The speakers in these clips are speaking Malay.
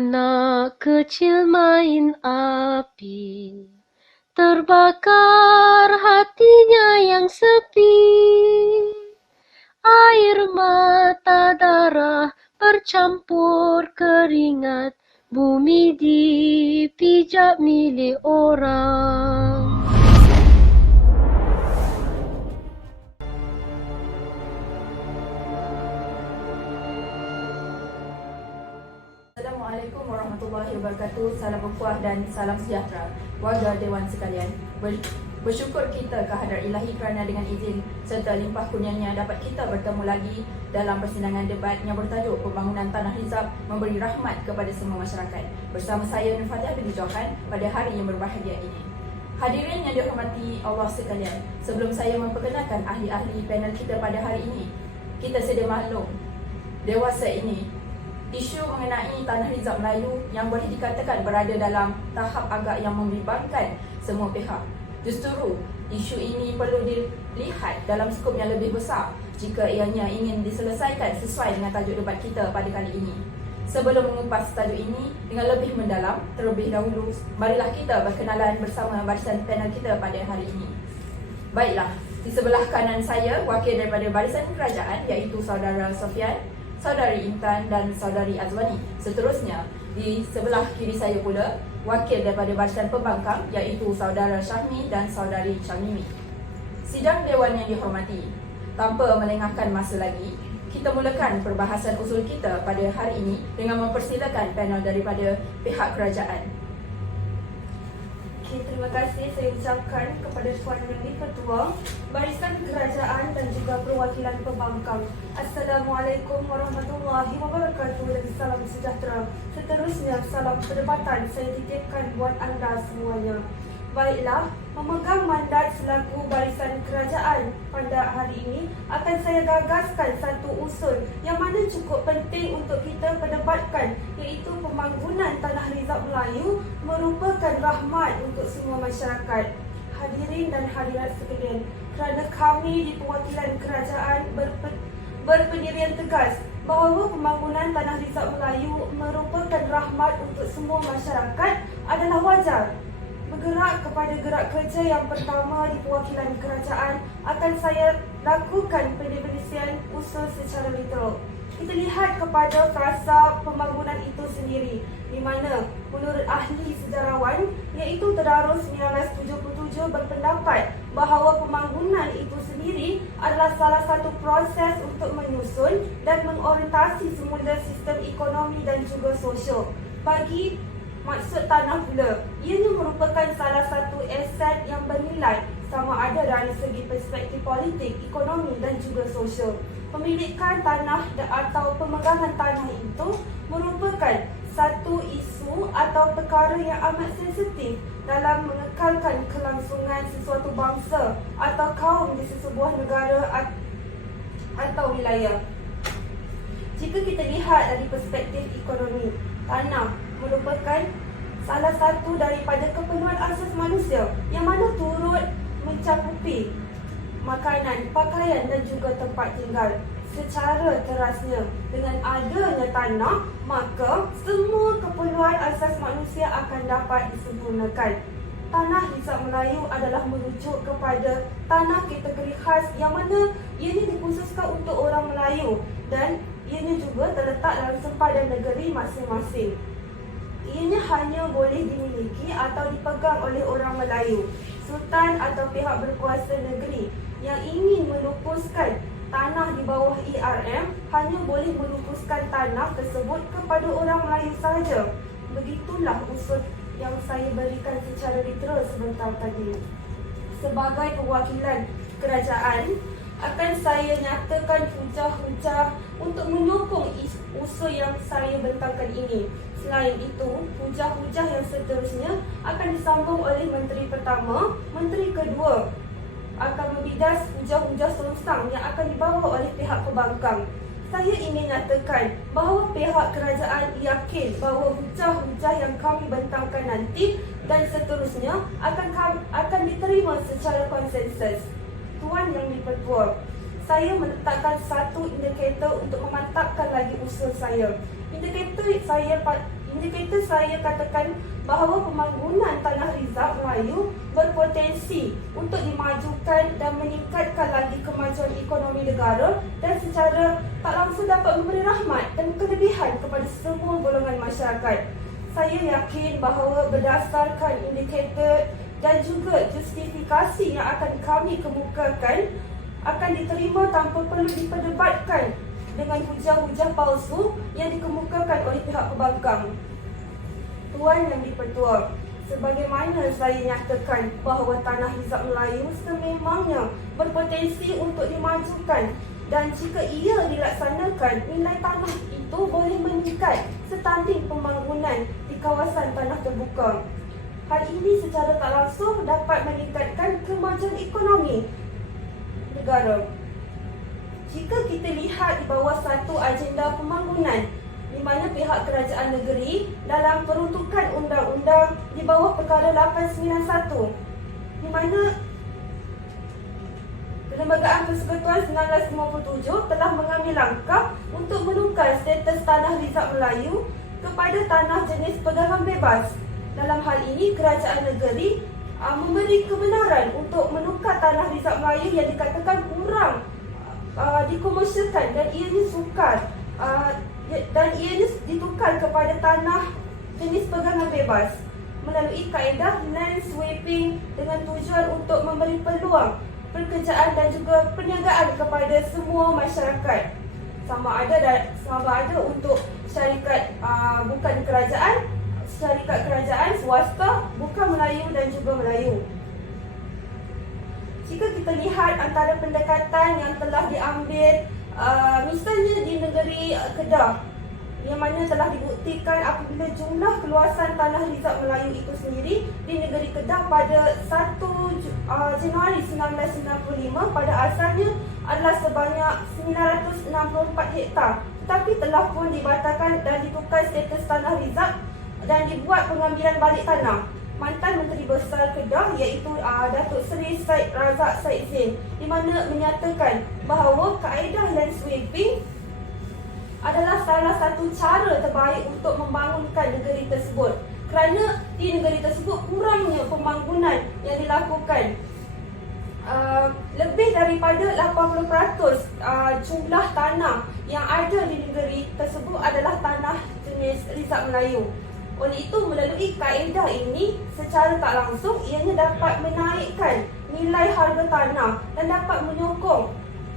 Anak kecil main api, terbakar hatinya yang sepi. Air mata darah bercampur keringat, bumi dipijak milik orang. Assalamualaikum warahmatullahi wabarakatuh. Salam berkuah dan salam sejahtera warga Dewan sekalian. Bersyukur kita kehadrat Ilahi kerana dengan izin serta limpah kurnianya dapat kita bertemu lagi dalam persidangan debat yang bertajuk Pembangunan Tanah Rizab Memberi Rahmat kepada Semua Masyarakat. Bersama saya Nur Fatihah binti Johan pada hari yang berbahagia ini. Hadirin yang dihormati Allah sekalian, sebelum saya memperkenalkan ahli-ahli panel kita pada hari ini, kita sedia maklum dewasa ini isu mengenai Tanah Rizab Melayu yang boleh dikatakan berada dalam tahap agak yang membimbangkan semua pihak. Justru, isu ini perlu dilihat dalam skop yang lebih besar jika ianya ingin diselesaikan sesuai dengan tajuk debat kita pada kali ini. Sebelum mengupas tajuk ini dengan lebih mendalam, terlebih dahulu, marilah kita berkenalan bersama barisan panel kita pada hari ini. Baiklah, di sebelah kanan saya, wakil daripada barisan kerajaan iaitu Saudara Sofian, Saudari Intan dan Saudari Azwani. Seterusnya, di sebelah kiri saya pula, wakil daripada Barisan Pembangkang iaitu Saudara Syahmi dan Saudari Syamimi. Sidang Dewan yang dihormati, tanpa melengahkan masa lagi, kita mulakan perbahasan usul kita pada hari ini dengan mempersilakan panel daripada pihak kerajaan. Terima kasih saya ucapkan kepada Tuan Menteri Ketua, Barisan Kerajaan dan juga Perwakilan Pembangkang. Assalamualaikum warahmatullahi wabarakatuh dan salam sejahtera. Seterusnya, salam perdebatan saya titipkan buat anda semuanya. Baiklah, memegang mandat selaku Barisan Kerajaan pada hari ini akan saya gagaskan satu usul yang mana cukup penting untuk kita perdebatkan, iaitu pembangunan Tanah Rizab Melayu merupakan rahmat untuk semua masyarakat. Hadirin dan hadirat sekalian, kerana kami di Perwakilan Kerajaan berpendirian tegas bahawa pembangunan Tanah Rizab Melayu merupakan rahmat untuk semua masyarakat adalah wajar. Bergerak kepada gerak kerja yang pertama di Perwakilan Kerajaan akan saya lakukan pendefinisian usul secara literal. Kita lihat kepada frasa pembangunan itu sendiri, di mana menurut ahli sejarawan iaitu Tadarus 1977 berpendapat bahawa pembangunan itu sendiri adalah salah satu proses untuk menyusun dan mengorientasi semula sistem ekonomi dan juga sosial. Bagi maksud tanah pula, ianya merupakan salah satu aset yang bernilai sama ada dari segi perspektif politik, ekonomi dan juga sosial. Pemilikan tanah atau pemegangan tanah itu merupakan satu isu atau perkara yang amat sensitif dalam mengekalkan kelangsungan sesuatu bangsa atau kaum di sesebuah negara atau wilayah. Jika kita lihat dari perspektif ekonomi, tanah merupakan salah satu daripada keperluan asas manusia yang mana turut mencakupi makanan, pakaian dan juga tempat tinggal. Secara terasnya, dengan adanya tanah, maka semua keperluan asas manusia akan dapat disempurnakan. Tanah Rizab Melayu adalah merujuk kepada tanah kategori khas yang mana ianya dikhususkan untuk orang Melayu dan ianya juga terletak dalam sempadan negeri masing-masing. Ianya hanya boleh dimiliki atau dipegang oleh orang Melayu. Sultan atau pihak berkuasa negeri yang ingin melupuskan tanah di bawah ERM hanya boleh melupuskan tanah tersebut kepada orang Melayu sahaja. Begitulah usul yang saya berikan secara literal sebentar tadi. Sebagai perwakilan kerajaan, akan saya nyatakan hujah-hujah untuk menyokong usul yang saya bentangkan ini. Selain itu, hujah-hujah yang seterusnya akan disambung oleh Menteri Pertama, Menteri Kedua akan membidas hujah-hujah selongsang yang akan dibawa oleh pihak pembangkang. Saya ingin nyatakan bahawa pihak kerajaan yakin bahawa hujah-hujah yang kami bentangkan nanti dan seterusnya akan diterima secara konsensus. Tuan Yang di-Pertua, saya meletakkan satu indikator untuk memantapkan lagi usul saya. Indikator indikator saya katakan bahawa pembangunan tanah Rizal Melayu berpotensi untuk dimajukan dan meningkatkan lagi kemajuan ekonomi negara dan secara tak langsung dapat memberi rahmat dan kelebihan kepada semua golongan masyarakat. Saya yakin bahawa berdasarkan indikator dan juga justifikasi yang akan kami kemukakan akan diterima tanpa perlu diperdebatkan dengan hujah-hujah palsu yang dikemukakan oleh pihak pembangkang. Tuan Yang di-Pertua, sebagaimana saya nyatakan bahawa tanah Rizal Melayu sememangnya berpotensi untuk dimajukan dan jika ia dilaksanakan, nilai tanah itu boleh meningkat setanding pembangunan di kawasan tanah terbuka. Hal ini secara tak langsung dapat meningkatkan kemajuan ekonomi negara. Jika kita lihat di bawah satu agenda pembangunan di mana pihak kerajaan negeri dalam peruntukan undang-undang di bawah perkara 891 di mana Perlembagaan Persekutuan 1957 telah mengambil langkah untuk menukar status tanah Rizal Melayu kepada tanah jenis pegangan bebas. Dalam hal ini, kerajaan negeri memberi kebenaran untuk menukar tanah Rizal Melayu yang dikatakan kurang dikomersialkan dan ianya sukar dan ianya ditukar kepada tanah jenis pegangan bebas melalui kaedah land swapping dengan tujuan untuk memberi peluang pekerjaan dan juga perniagaan kepada semua masyarakat, sama ada untuk syarikat bukan kerajaan, syarikat kerajaan, swasta, bukan Melayu dan juga Melayu. Jika kita lihat antara pendekatan yang telah diambil misalnya di negeri Kedah yang mana telah dibuktikan apabila jumlah keluasan tanah Rizal Melayu itu sendiri di negeri Kedah pada 1 Januari 1995 pada asalnya adalah sebanyak 964 hektar, tetapi telah pun dibatalkan dan ditukar status tanah Rizal dan dibuat pengambilan balik tanah. Mantan Menteri Besar Kedah iaitu Datuk Seri Syed Razak Syed Zain di mana menyatakan bahawa kaedah land swapping adalah salah satu cara terbaik untuk membangunkan negeri tersebut kerana di negeri tersebut kurangnya pembangunan yang dilakukan. Lebih daripada 80% jumlah tanah yang ada di negeri tersebut adalah tanah jenis Rizal Melayu. Oleh itu, melalui kaedah ini secara tak langsung ianya dapat menaikkan nilai harga tanah dan dapat menyokong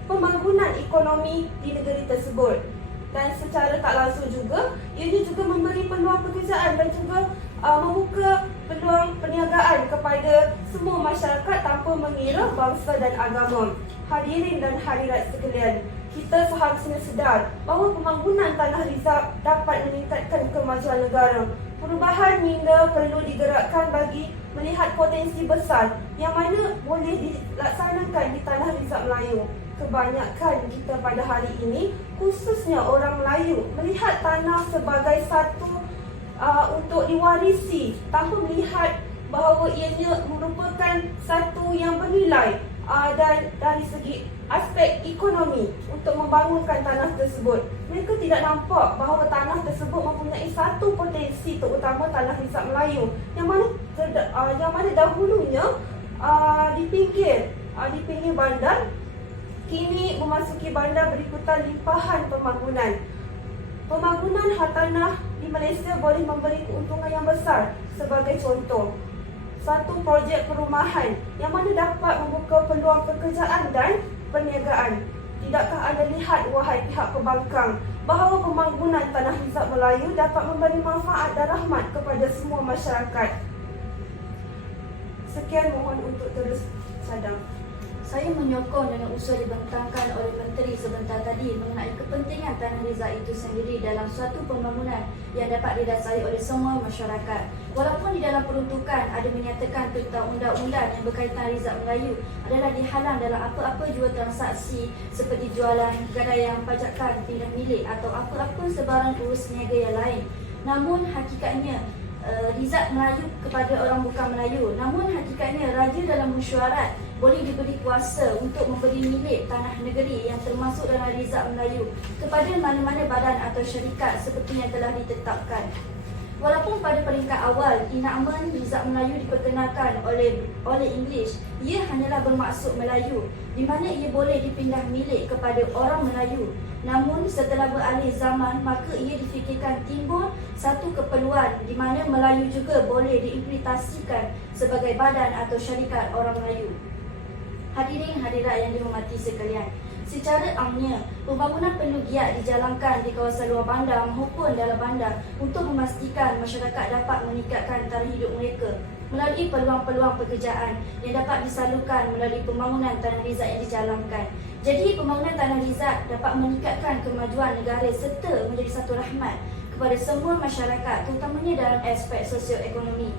pembangunan ekonomi di negeri tersebut. Dan secara tak langsung juga, ianya juga memberi peluang pekerjaan dan juga membuka peluang perniagaan kepada semua masyarakat tanpa mengira bangsa dan agama. Hadirin dan hadirat sekalian, kita seharusnya sedar bahawa pembangunan tanah Rizal dapat meningkatkan kemajuan negara. Perubahan minda perlu digerakkan bagi melihat potensi besar yang mana boleh dilaksanakan di tanah Rizal Melayu. Kebanyakan kita pada hari ini, khususnya orang Melayu, melihat tanah sebagai satu untuk diwarisi tanpa melihat bahawa ianya merupakan satu yang bernilai dan dari segi aspek ekonomi untuk membangunkan tanah tersebut. Mereka tidak nampak bahawa tanah tersebut mempunyai satu potensi terutama tanah Rizal Melayu yang mana dahulunya di pinggir bandar, kini memasuki bandar berikutan limpahan pembangunan. Pembangunan hartanah di Malaysia boleh memberi keuntungan yang besar. Sebagai contoh, satu projek perumahan yang mana dapat membuka peluang pekerjaan dan perniagaan. Tidakkah anda lihat, wahai pihak pembangkang, bahawa pembangunan tanah Rizal Melayu dapat memberi manfaat dan rahmat kepada semua masyarakat? Sekian, mohon untuk terus cadang. Saya menyokong dengan usul dibentangkan oleh Menteri sebentar tadi mengenai kepentingan tanah Rizal itu sendiri dalam suatu pembangunan yang dapat didasari oleh semua masyarakat. Walaupun di dalam peruntukan ada menyatakan tentang undang-undang yang berkaitan Rizal Melayu adalah dihalang dalam apa-apa jua transaksi seperti jualan, gadaian, pajakan, pindah milik atau apa-apa sebarang urus niaga yang lain. Namun hakikatnya Rizal Melayu kepada orang bukan Melayu. Namun hakikatnya raja dalam mesyuarat boleh diberi kuasa untuk memberi milik tanah negeri yang termasuk dalam Rizal Melayu kepada mana-mana badan atau syarikat seperti yang telah ditetapkan. Walaupun pada peringkat awal enakmen Rizab Melayu diperkenalkan oleh English, ia hanyalah bermaksud Melayu, di mana ia boleh dipindah milik kepada orang Melayu. Namun setelah beralih zaman, maka ia difikirkan timbul satu keperluan di mana Melayu juga boleh diimplementasikan sebagai badan atau syarikat orang Melayu. Hadirin hadirat yang dihormati sekalian, secara amnya, pembangunan perlu giat dijalankan di kawasan luar bandar maupun dalam bandar untuk memastikan masyarakat dapat meningkatkan taraf hidup mereka melalui peluang-peluang pekerjaan yang dapat disalurkan melalui pembangunan tanah rizab yang dijalankan. Jadi, pembangunan tanah rizab dapat meningkatkan kemajuan negara serta menjadi satu rahmat kepada semua masyarakat, terutamanya dalam aspek sosioekonomi.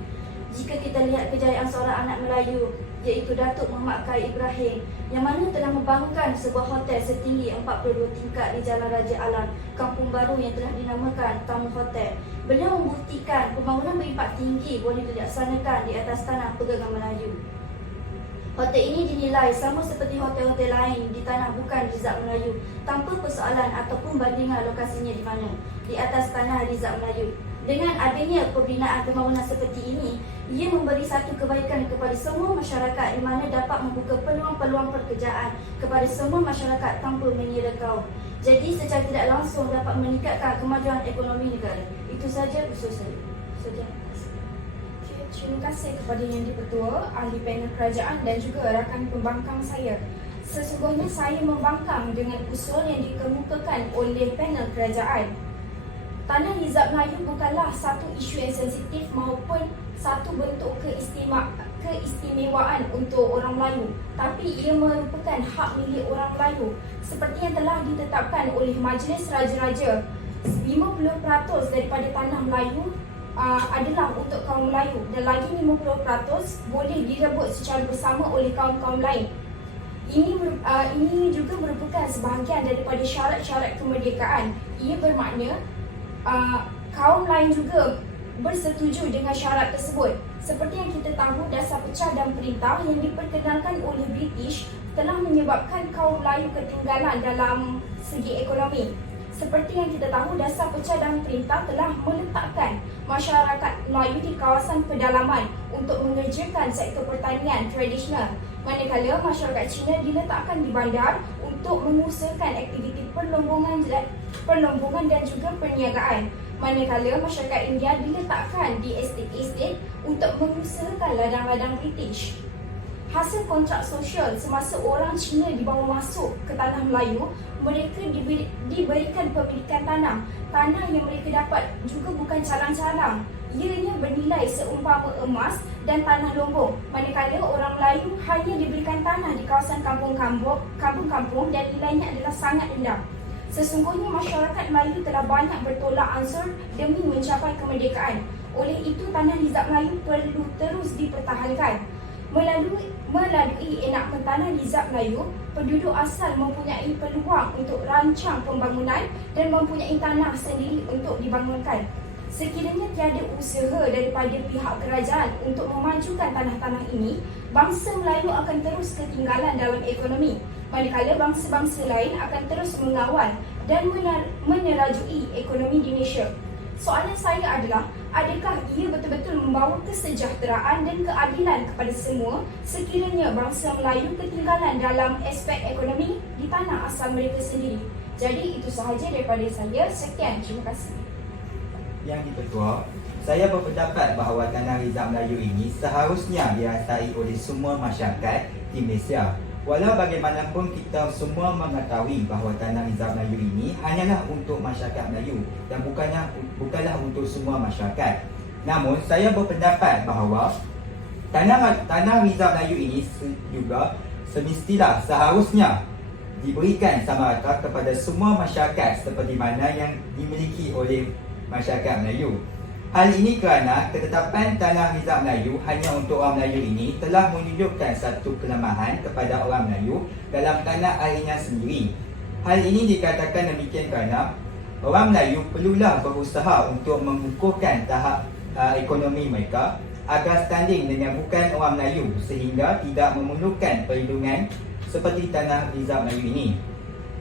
Jika kita lihat kejayaan seorang anak Melayu, iaitu Datuk Muhammad Khalil Ibrahim, yang mana telah membangunkan sebuah hotel setinggi 42 tingkat di Jalan Raja Alam, Kampung Baru yang telah dinamakan Tamu Hotel. Beliau membuktikan pembangunan berimpak tinggi boleh dilaksanakan di atas tanah pegangan Melayu. Hotel ini dinilai sama seperti hotel-hotel lain di tanah bukan Rizab Melayu, tanpa persoalan ataupun bandingan lokasinya di mana, di atas tanah Rizab Melayu. Dengan adanya pembinaan pembangunan seperti ini, ia memberi satu kebaikan kepada semua masyarakat di mana dapat membuka peluang-peluang pekerjaan kepada semua masyarakat tanpa mengira kaum. Jadi secara tidak langsung dapat meningkatkan kemajuan ekonomi negara. Itu saja usul saya. Terima kasih kepada Yang di-Pertua, ahli panel kerajaan dan juga rakan pembangkang saya. Sesungguhnya saya membangkang dengan usul yang dikemukakan oleh panel kerajaan. Tanah Rizab Melayu bukanlah satu isu yang sensitif maupun satu bentuk keistimewaan untuk orang Melayu, tapi ia merupakan hak milik orang Melayu seperti yang telah ditetapkan oleh Majlis Raja-Raja. 50% daripada tanah Melayu adalah untuk kaum Melayu dan lagi 50% boleh direbut secara bersama oleh kaum-kaum lain. Ini juga merupakan sebahagian daripada syarat-syarat kemerdekaan. Ia bermakna kaum lain juga bersetuju dengan syarat tersebut. Seperti yang kita tahu, dasar pecah dan perintah yang diperkenalkan oleh British telah menyebabkan kaum Melayu ketinggalan dalam segi ekonomi. Seperti yang kita tahu, dasar pecah dan perintah telah meletakkan masyarakat Melayu di kawasan pedalaman untuk mengerjakan sektor pertanian tradisional, manakala masyarakat Cina diletakkan di bandar untuk mengusahakan aktiviti perlombongan dan juga perniagaan, manakala masyarakat India diletakkan di estate untuk mengusahakan ladang-ladang British. Hasil kontrak sosial semasa orang Cina dibawa masuk ke tanah Melayu, mereka diberikan pemilikan tanah. Tanah yang mereka dapat juga bukan calang-calang. Ianya bernilai seumpama emas dan tanah lombok, manakala orang Melayu hanya diberikan tanah di kawasan kampung-kampung dan nilainya adalah sangat rendah. Sesungguhnya masyarakat Melayu telah banyak bertolak ansur demi mencapai kemerdekaan. Oleh itu, tanah Rizab Melayu perlu terus dipertahankan. Melalui enakmen tanah Rizab Melayu, penduduk asal mempunyai peluang untuk rancang pembangunan dan mempunyai tanah sendiri untuk dibangunkan. Sekiranya tiada usaha daripada pihak kerajaan untuk memajukan tanah-tanah ini, bangsa Melayu akan terus ketinggalan dalam ekonomi, manakala bangsa-bangsa lain akan terus mengawal dan menerajui ekonomi di Malaysia. Soalan saya adalah, adakah ia betul-betul membawa kesejahteraan dan keadilan kepada semua sekiranya bangsa Melayu ketinggalan dalam aspek ekonomi di tanah asal mereka sendiri? Jadi itu sahaja daripada saya. Sekian, terima kasih. Yang di-Pertua, saya berpendapat bahawa tanah Rizab Melayu ini seharusnya dirasai oleh semua masyarakat di Malaysia. Walau bagaimanapun kita semua mengetahui bahawa tanah Rizab Melayu ini hanyalah untuk masyarakat Melayu dan bukanlah untuk semua masyarakat. Namun saya berpendapat bahawa tanah Rizab Melayu ini juga semestilah seharusnya diberikan sama rata kepada semua masyarakat seperti mana yang dimiliki oleh masyarakat Melayu. Hal ini kerana ketetapan tanah Rizab Melayu hanya untuk orang Melayu ini telah menunjukkan satu kelemahan kepada orang Melayu dalam tanah airnya sendiri. Hal ini dikatakan demikian kerana orang Melayu perlulah berusaha untuk mengukuhkan tahap ekonomi mereka agar standing dengan bukan orang Melayu sehingga tidak memerlukan perlindungan seperti tanah Rizab Melayu ini.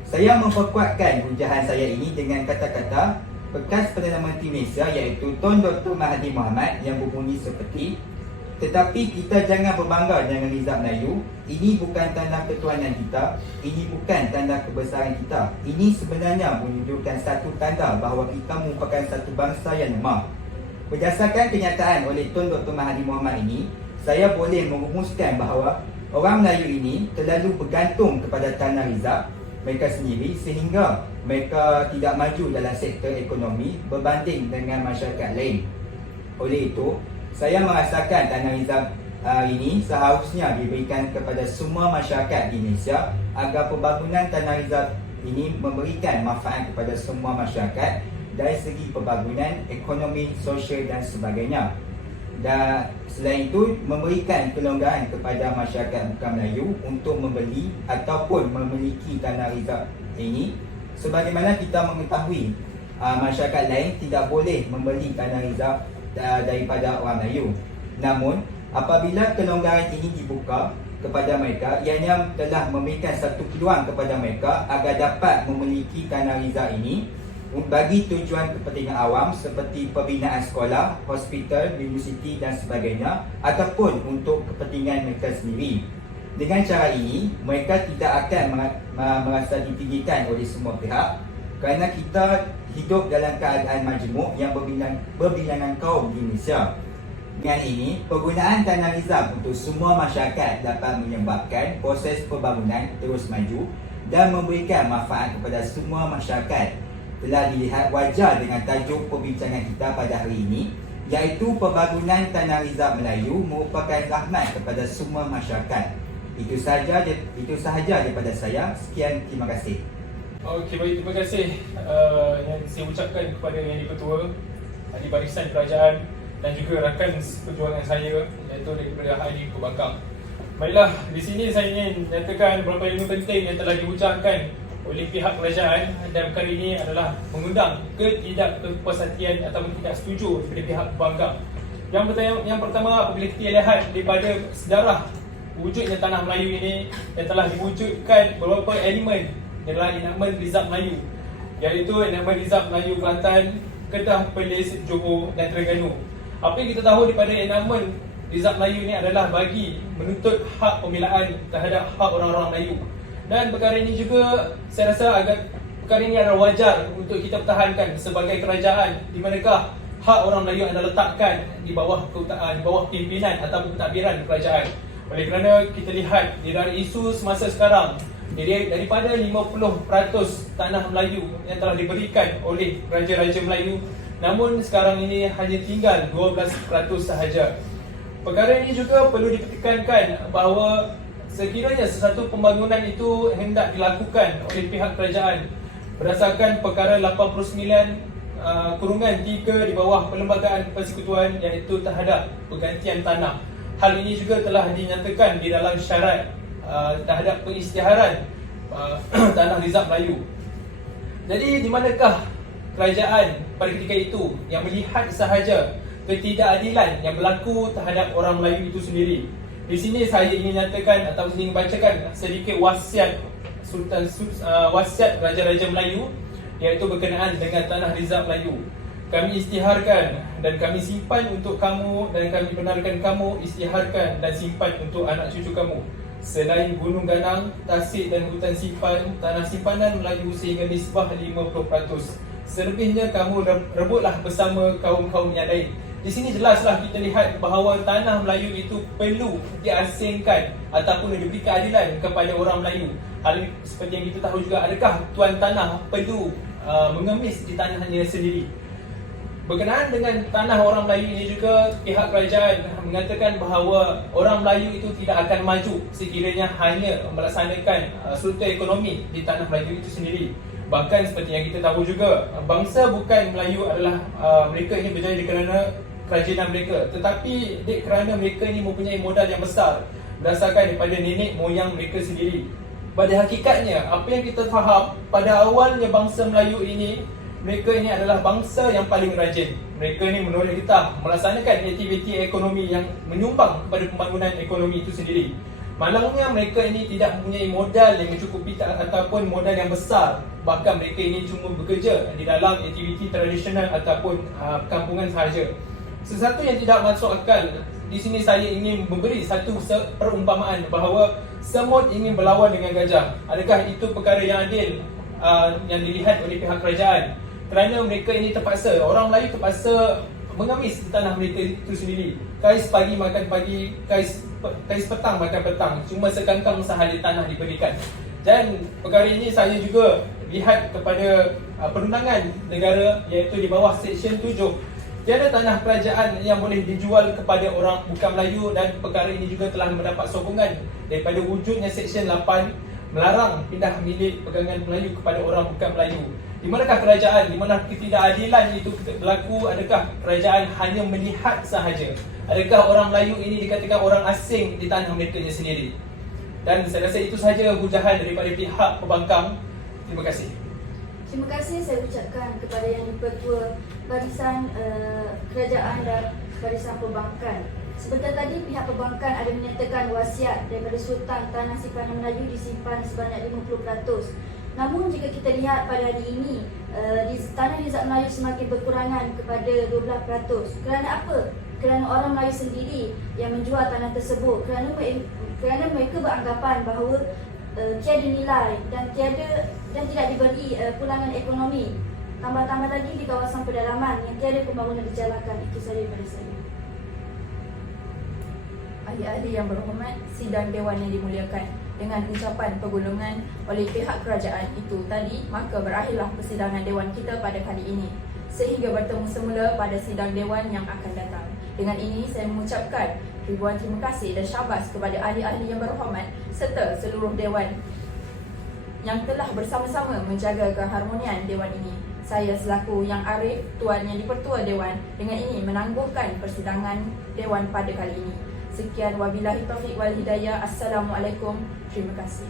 Saya memperkuatkan hujahan saya ini dengan kata-kata bekas Perdana Menteri Malaysia iaitu Tun Dr. Mahathir Mohamad yang berbunyi seperti, tetapi kita jangan berbangga dengan nizam Melayu. Ini bukan tanda ketuhanan kita, ini bukan tanda kebesaran kita. Ini sebenarnya menunjukkan satu tanda bahawa kita merupakan satu bangsa yang lemah. Berdasarkan kenyataan oleh Tun Dr. Mahathir Mohamad ini, saya boleh merumuskan bahawa orang Melayu ini terlalu bergantung kepada tanah rizab mereka sendiri sehingga mereka tidak maju dalam sektor ekonomi berbanding dengan masyarakat lain. Oleh itu, saya merasakan tanah rizab ini seharusnya diberikan kepada semua masyarakat di Malaysia agar pembangunan tanah rizab ini memberikan manfaat kepada semua masyarakat dari segi pembangunan ekonomi, sosial dan sebagainya. Dan selain itu, memberikan kelonggaran kepada masyarakat bukan Melayu untuk membeli ataupun memiliki tanah rizab ini. Sebagaimana kita mengetahui, masyarakat lain tidak boleh membeli tanah rizab daripada orang Melayu. Namun, apabila kelonggaran ini dibuka kepada mereka, ianya telah memberikan satu peluang kepada mereka agar dapat memiliki tanah rizab ini bagi tujuan kepentingan awam seperti pembinaan sekolah, hospital, universiti dan sebagainya, ataupun untuk kepentingan mereka sendiri. Dengan cara ini, mereka tidak akan merasa ditinggikan oleh semua pihak kerana kita hidup dalam keadaan majmuk yang berbilangan kaum di Malaysia. Dengan ini, penggunaan tanah rizab untuk semua masyarakat dapat menyebabkan proses pembangunan terus maju dan memberikan manfaat kepada semua masyarakat. Telah dilihat wajar dengan tajuk perbincangan kita pada hari ini, iaitu pembangunan tanah rizab Melayu merupakan rahmat kepada semua masyarakat. Itu sahaja daripada saya. Sekian, terima kasih. Okey, baik, terima kasih yang saya ucapkan kepada Yang di-Pertua, ahli barisan kerajaan dan juga rakan perjuangan saya iaitu daripada Ahli Perbankan. Baiklah, di sini saya ingin nyatakan beberapa ilmu penting yang telah diucapkan oleh pihak kerajaan dan perkara ini adalah mengundang ketidakpuashatian ataupun tidak setuju daripada pihak perbankan. Yang pertama, apabila kita lihat daripada sejarah wujudnya tanah Melayu ini yang telah diwujudkan beberapa elemen adalah enakmen rizab Melayu, iaitu enakmen rizab Melayu Kelantan, Kedah, Perlis, Johor dan Terengganu. Apa yang kita tahu daripada enakmen rizab Melayu ini adalah bagi menuntut hak pembelaan terhadap hak orang-orang Melayu. Dan perkara ini juga saya rasa perkara ini adalah wajar untuk kita pertahankan sebagai kerajaan di manakah hak orang Melayu anda letakkan di bawah pimpinan atau pentadbiran kerajaan. Oleh kerana kita lihat dari isu semasa sekarang, daripada 50% tanah Melayu yang telah diberikan oleh raja-raja Melayu, namun sekarang ini hanya tinggal 12% sahaja. Perkara ini juga perlu ditekankan bahawa sekiranya sesuatu pembangunan itu hendak dilakukan oleh pihak kerajaan berdasarkan perkara 89/3 di bawah Perlembagaan Persekutuan iaitu terhadap pergantian tanah. Hal ini juga telah dinyatakan di dalam syarat terhadap pengisytiharan tanah rizab Melayu. Jadi di manakah kerajaan pada ketika itu yang melihat sahaja ketidakadilan yang berlaku terhadap orang Melayu itu sendiri? Di sini saya ingin nyatakan atau ingin bacakan sedikit wasiat wasiat Raja-Raja Melayu iaitu berkenaan dengan tanah rizab Melayu. Kami isytiharkan dan kami simpan untuk kamu dan kami benarkan kamu isytiharkan dan simpan untuk anak cucu kamu. Selain Gunung Ganang, Tasik dan hutan simpan, tanah simpanan Melayu sehingga nisbah 50%. Selebihnya kamu rebutlah bersama kaum-kaum yang lain. Di sini jelaslah kita lihat bahawa tanah Melayu itu perlu diasingkan ataupun diberi keadilan kepada orang Melayu. Hal seperti yang kita tahu juga, adakah tuan tanah perlu mengemis di tanahnya sendiri? Berkenaan dengan tanah orang Melayu ini juga, pihak kerajaan mengatakan bahawa orang Melayu itu tidak akan maju sekiranya hanya melaksanakan struktur ekonomi di tanah Melayu itu sendiri. Bahkan seperti yang kita tahu juga, bangsa bukan Melayu adalah mereka ini berjaya kerana kerajinan mereka, tetapi kerana mereka ini mempunyai modal yang besar berdasarkan daripada nenek moyang mereka sendiri. Pada hakikatnya, apa yang kita faham, pada awalnya bangsa Melayu ini, mereka ini adalah bangsa yang paling rajin. Mereka ini menoleh getah melaksanakan aktiviti ekonomi yang menyumbang kepada pembangunan ekonomi itu sendiri. Malangnya mereka ini tidak mempunyai modal yang mencukupi ataupun modal yang besar. Bahkan mereka ini cuma bekerja di dalam aktiviti tradisional ataupun kampungan sahaja. Sesuatu yang tidak masuk akal. Di sini saya ingin memberi satu perumpamaan bahawa semut ingin berlawan dengan gajah. Adakah itu perkara yang adil yang dilihat oleh pihak kerajaan? Kerana mereka ini terpaksa, orang Melayu terpaksa mengamis di tanah mereka itu sendiri. Kais pagi makan pagi, kais petang makan petang. Cuma sekangkang sehari tanah diberikan. Dan perkara ini saya juga lihat kepada perundangan negara, iaitu di bawah Seksyen 7. Tiada tanah kerajaan yang boleh dijual kepada orang bukan Melayu, dan perkara ini juga telah mendapat sokongan daripada wujudnya Seksyen 8 melarang pindah milik pegangan Melayu kepada orang bukan Melayu. Di manakah kerajaan, di mana ketidakadilan itu berlaku? Adakah kerajaan hanya melihat sahaja? Adakah orang Melayu ini dikatakan orang asing di tanah mereka sendiri? Dan saya rasa itu sahaja hujahan daripada pihak pembangkang. Terima kasih. Terima kasih saya ucapkan kepada Yang di-Pertua Barisan Kerajaan dan Barisan Perbankan. Sebentar tadi pihak perbankan ada menyatakan wasiat daripada Sultan tanah simpanan Melayu disimpan sebanyak 50%. Namun jika kita lihat pada hari ini, tanah Nizam Melayu semakin berkurangan kepada 12%. Kerana apa? Kerana orang Melayu sendiri yang menjual tanah tersebut. Kerana mereka beranggapan bahawa tiada nilai dan tidak diberi pulangan ekonomi. Tambah-tambah lagi di kawasan pedalaman yang tiada pembangunan dijalankan. Itu sahaja daripada saya. Ahli-ahli yang berhormat, sidang Dewan yang dimuliakan, dengan ucapan pergulungan oleh pihak kerajaan itu tadi, maka berakhirlah persidangan Dewan kita pada kali ini. Sehingga bertemu semula pada sidang Dewan yang akan datang. Dengan ini saya mengucapkan ribuan terima kasih dan syabas kepada ahli-ahli yang berhormat serta seluruh Dewan yang telah bersama-sama menjaga keharmonian Dewan ini. Saya selaku Yang Arif, Tuan Yang di-Pertua Dewan, dengan ini menangguhkan persidangan Dewan pada kali ini. Sekian, wabillahi taufiq wal hidayah. Assalamualaikum. Terima kasih.